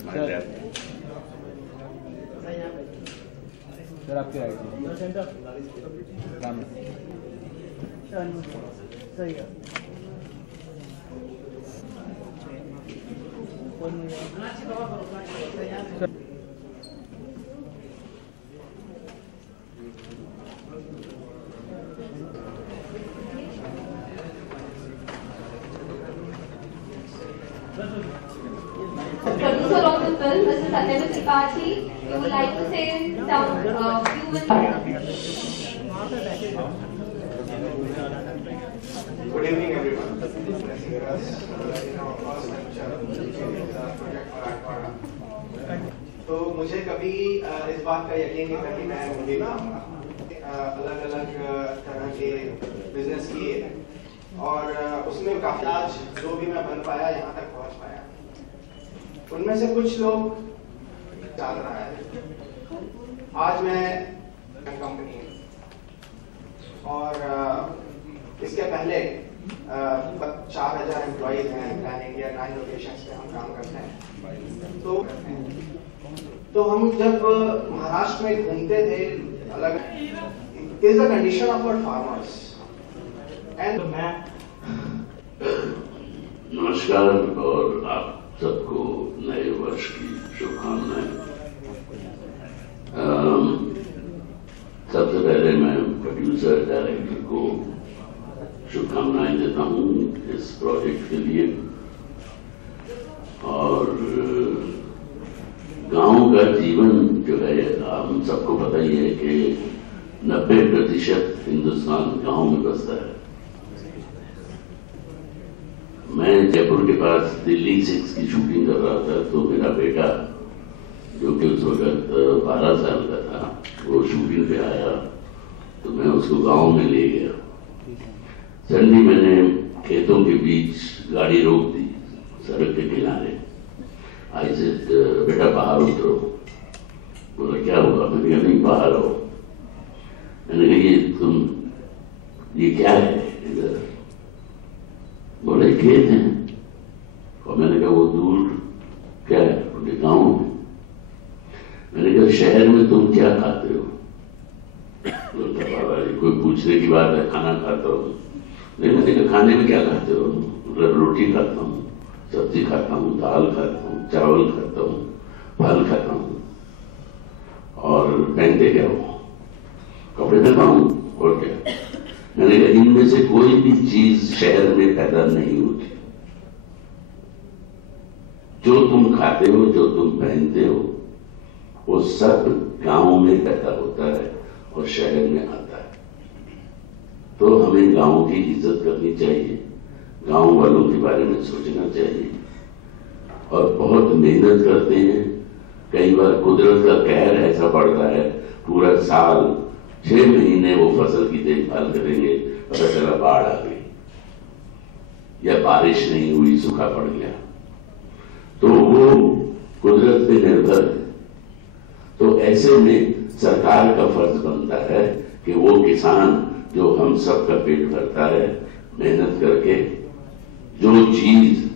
Sir आपकी right सही है। Producer of the film, Mr. Satyajit Tripathi, we would like to say some few Good evening, everyone. तो मुझे कभी इस बात का यकीन नहीं था कि मैं मूवी बनाऊंगा। अलग-अलग तरह के बिजनेस किए और उसमें काफी आज जो भी मैं बन पाया, यहाँ तक पहुँच पाया। उनमें से कुछ लोग चल रहा है। आज मैं कंपनी और इसके पहले 4000 एम्प्लॉइज हैं पैन इंडिया 9 लोकेशंस पे हम काम करते हैं। तो हम जब महाराष्ट्र में घूमते थे अलग is the condition of our farmers and मैं नमस्कार और आप सबको नए वर्ष की शुभकामनाएं। सबसे पहले मैं प्रोड्यूसर डायरेक्टर को शुभकामनाएं देता हूं इस प्रोजेक्ट के लिए। और गांव का जीवन जो है हम सबको पता ही है कि 90% हिंदुस्तान गांव में बसता है। मैं जयपुर के पास दिल्ली 6 की शूटिंग कर रहा था तो मेरा बेटा जो कि उस वक्त 12 साल का था वो शूटिंग पे आया तो मैं उसको गांव में ले गया। सडनली मैंने खेतों के बीच गाड़ी रोक दी सड़क के किनारे। आई सेड बेटा बाहर उतरो। बोला क्या हुआ? मैंने कहा नहीं बाहर आओ। मैंने कहा ये क्या है इधर? बोले खेत हैं। और मैंने कहा वो दूर क्या है? बोले गाँव में। मैंने कहा शहर में तुम क्या खाते हो? बोलता बाबा कोई पूछने की बात है, खाना खाता हूँ। नहीं मैंने कहा खाने में क्या खाते हो? रोटी खाता हूँ, सब्जी खाता हूँ, दाल खाता हूँ, चावल खाता हूँ, फल खाता हूँ। और पहनते क्या हो? कपड़े पहनता हूँ और क्या? मैंने कहा इनमें से कोई भी चीज शहर में पैदा नहीं होती। जो तुम खाते हो, जो तुम पहनते हो, वो सब गांव में पैदा होता है और शहर में आता है। तो हमें गांव की इज्जत करनी चाहिए, गांव वालों के बारे में सोचना चाहिए और बहुत मेहनत करते हैं। कई बार कुदरत का कहर ऐसा पड़ता है पूरा साल 6 महीने वो फसल की देखभाल करेंगे, पता चला बाढ़ आ गई या बारिश नहीं हुई, सूखा पड़ गया। तो वो कुदरत पे निर्भर है। तो ऐसे में सरकार का फर्ज बनता है कि वो किसान जो हम सबका पेट भरता है मेहनत करके, जो चीज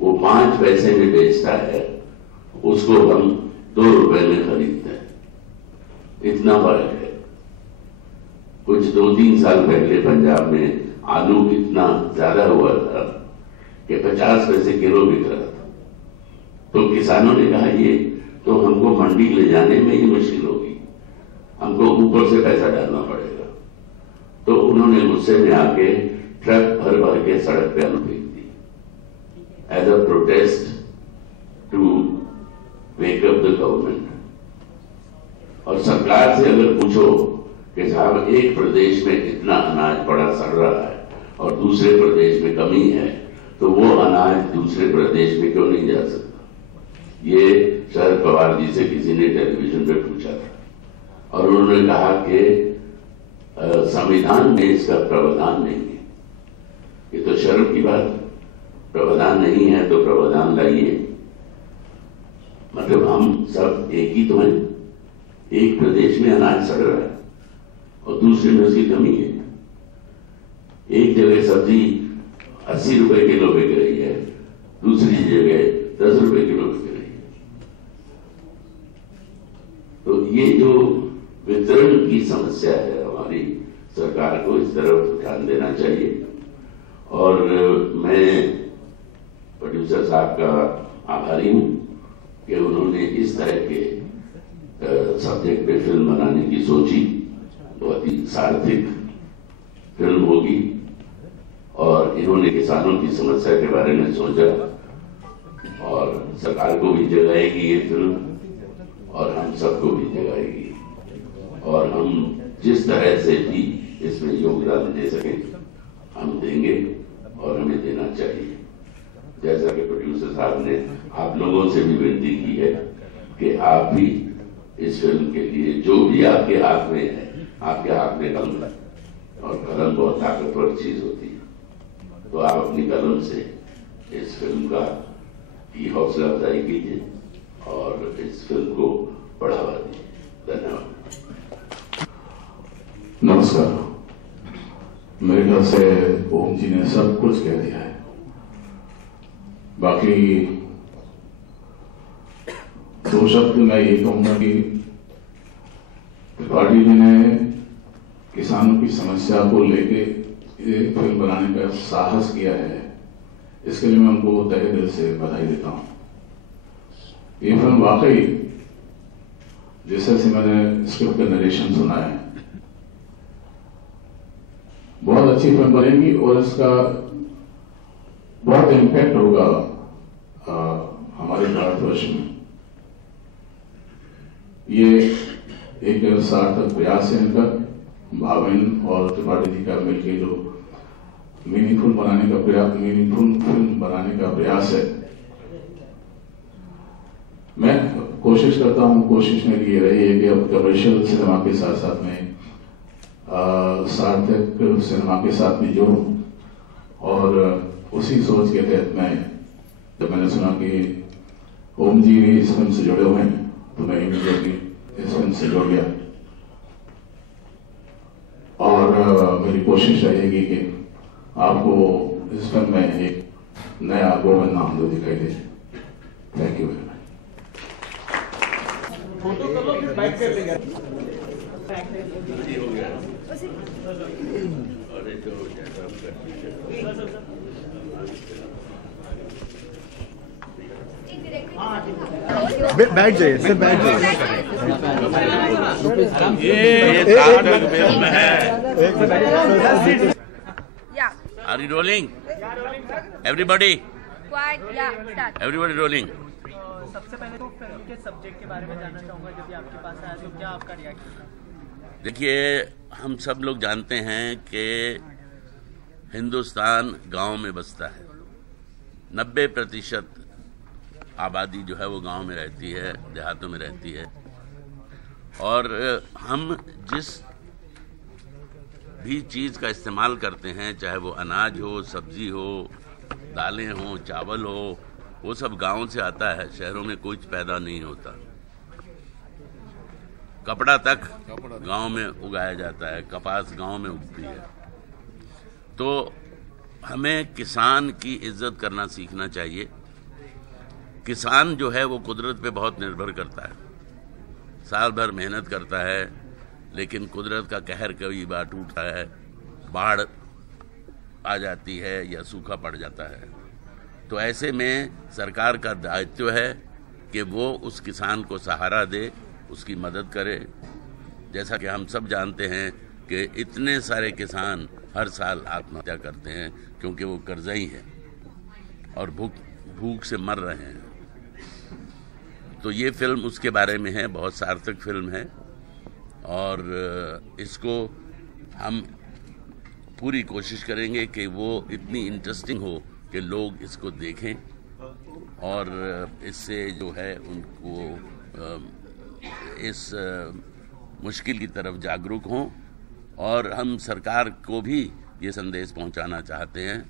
वो 5 पैसे में बेचता है उसको हम 2 रुपए में खरीदते हैं। इतना फर्क है। कुछ 2-3 साल पहले पंजाब में आलू इतना ज्यादा हुआ था कि 50 पैसे किलो बिक रहा था। तो किसानों ने कहा ये तो हमको मंडी ले जाने में ही मुश्किल होगी, हमको ऊपर से पैसा डालना पड़ेगा। तो उन्होंने गुस्से में आके ट्रक भर भर के सड़क पे आलू फेंक दी as a protest to wake up the government. और सरकार से अगर पूछो कि साहब एक प्रदेश में इतना अनाज पड़ा सड़ रहा है और दूसरे प्रदेश में कमी है, तो वो अनाज दूसरे प्रदेश में क्यों नहीं जा सकता? ये शरद पवार जी से किसी ने टेलीविजन पे पूछा था और उन्होंने कहा कि संविधान में इसका प्रावधान नहीं है। ये तो शर्म की बात है। प्रावधान नहीं है तो प्रावधान लाइए। मतलब हम सब एक ही तो हैं। एक प्रदेश में अनाज सड़ रहा है और दूसरे में उसकी कमी है। एक जगह सब्जी 80 रुपए किलो बिक रही है, दूसरी जगह 10 रुपए किलो बिक रही है। की समस्या है हमारी, सरकार को इस तरफ ध्यान देना चाहिए। और मैं प्रोड्यूसर साहब का आभारी हूं कि उन्होंने इस तरह के सब्जेक्ट पे फिल्म बनाने की सोची। बहुत ही सार्थक फिल्म होगी और इन्होंने किसानों की समस्या के बारे में सोचा और सरकार को भी जगाएगी ये फिल्म और हम सबको भी जगाएगी और हम जिस तरह से भी इसमें योगदान दे सकें हम देंगे और हमें देना चाहिए। जैसा कि प्रोड्यूसर साहब ने आप लोगों से भी विनती की है कि आप भी इस फिल्म के लिए जो भी आपके हाथ में है, आपके हाथ में कलम है और कलम बहुत ताकतवर चीज होती है, तो आप अपनी कलम से इस फिल्म का की हौसला अफजाई कीजिए और इस फिल्म को बढ़ावा दीजिए। धन्यवाद। नमस्कार। मेरे ख्याल से ओम जी ने सब कुछ कह दिया है। बाकी दो शब्द मैं ये कहूंगा कि त्रिपाठी जी ने किसानों की समस्या को लेके ये फिल्म बनाने का साहस किया है, इसके लिए मैं उनको तहे दिल से बधाई देता हूं। ये फिल्म वाकई जैसे से मैंने स्क्रिप्ट का नरेशन सुना है बहुत अच्छी फिल्म बनेगी और इसका बहुत इम्पैक्ट होगा हमारे भारतवर्ष में। ये एक सार्थक प्रयास है इनका, भावेन और त्रिपाठी जी का मिलकर जो मीनिंगफुल फिल्म बनाने का प्रयास है। मैं कोशिश करता हूं, कोशिश मेरी ये रही है कि अब कमर्शियल सिनेमा के साथ साथ में सार्थक सिनेमा के साथ भी जुड़ूं और उसी सोच के तहत जब मैंने सुना कि ओम जी भी इस फिल्म से जुड़े हुए हैं तो मैं इमीडिएटली इस फिल्म से जुड़ गया और मेरी कोशिश रहेगी कि आपको इस फिल्म में एक नया गोविंद नाम जो दिखाई दे। Thank you very much. Photo कर लो फिर बाइक कर लेंगे। बैठ जाइए सर, बैठ जाइए। ये सार्थक फिल्म है। Are you rolling? Everybody. Quiet, yeah, start. Everybody rolling. सबसे पहले तो फिल्म के सब्जेक्ट के बारे में जानना चाहूंगा। जब ये आपके पास आया तो क्या आपका रिएक्शन था? देखिए, हम सब लोग जानते हैं कि हिंदुस्तान गांव में बसता है। 90% आबादी जो है वो गांव में रहती है, देहातों में रहती है और हम जिस भी चीज़ का इस्तेमाल करते हैं, चाहे वो अनाज हो, सब्जी हो, दालें हो, चावल हो, वो सब गांव से आता है। शहरों में कुछ पैदा नहीं होता। कपड़ा तक गांव में उगाया जाता है, कपास गांव में उगती है। तो हमें किसान की इज्जत करना सीखना चाहिए। किसान जो है वो कुदरत पे बहुत निर्भर करता है, साल भर मेहनत करता है, लेकिन कुदरत का कहर कई बार टूटता है, बाढ़ आ जाती है या सूखा पड़ जाता है। तो ऐसे में सरकार का दायित्व है कि वो उस किसान को सहारा दे, उसकी मदद करे। जैसा कि हम सब जानते हैं कि इतने सारे किसान हर साल आत्महत्या करते हैं क्योंकि वो कर्जई हैं और भूख से मर रहे हैं। तो ये फिल्म उसके बारे में है, बहुत सार्थक फिल्म है और इसको हम पूरी कोशिश करेंगे कि वो इतनी इंटरेस्टिंग हो कि लोग इसको देखें और इससे जो है उनको इस मुश्किल की तरफ जागरूक हों। और हम सरकार को भी ये संदेश पहुंचाना चाहते हैं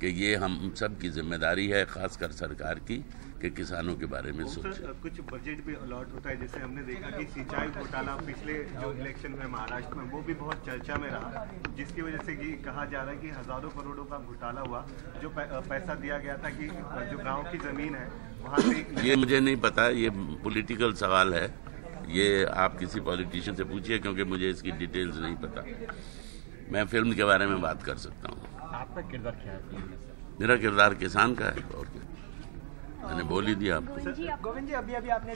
कि ये हम सब की जिम्मेदारी है, खासकर सरकार की, कि किसानों के बारे में सोचें। कुछ बजट भी अलॉट होता है, जैसे हमने देखा कि सिंचाई घोटाला पिछले जो इलेक्शन में महाराष्ट्र में वो भी बहुत चर्चा में रहा, जिसकी वजह से कि कहा जा रहा है कि हजारों करोड़ों का घोटाला हुआ। जो पैसा दिया गया था कि जो गांव की जमीन है वहाँ से, ये मुझे नहीं पता, ये पॉलिटिकल सवाल है, ये आप किसी पॉलिटिशियन से पूछिए, क्योंकि मुझे इसकी डिटेल्स नहीं पता। मैं फिल्म के बारे में बात कर सकता हूँ। आपका किरदार क्या है फिल्म में? मेरा किरदार किसान का है, और क्या, मैंने बोल ही दिया आपको। गोविंद जी, अभी आपने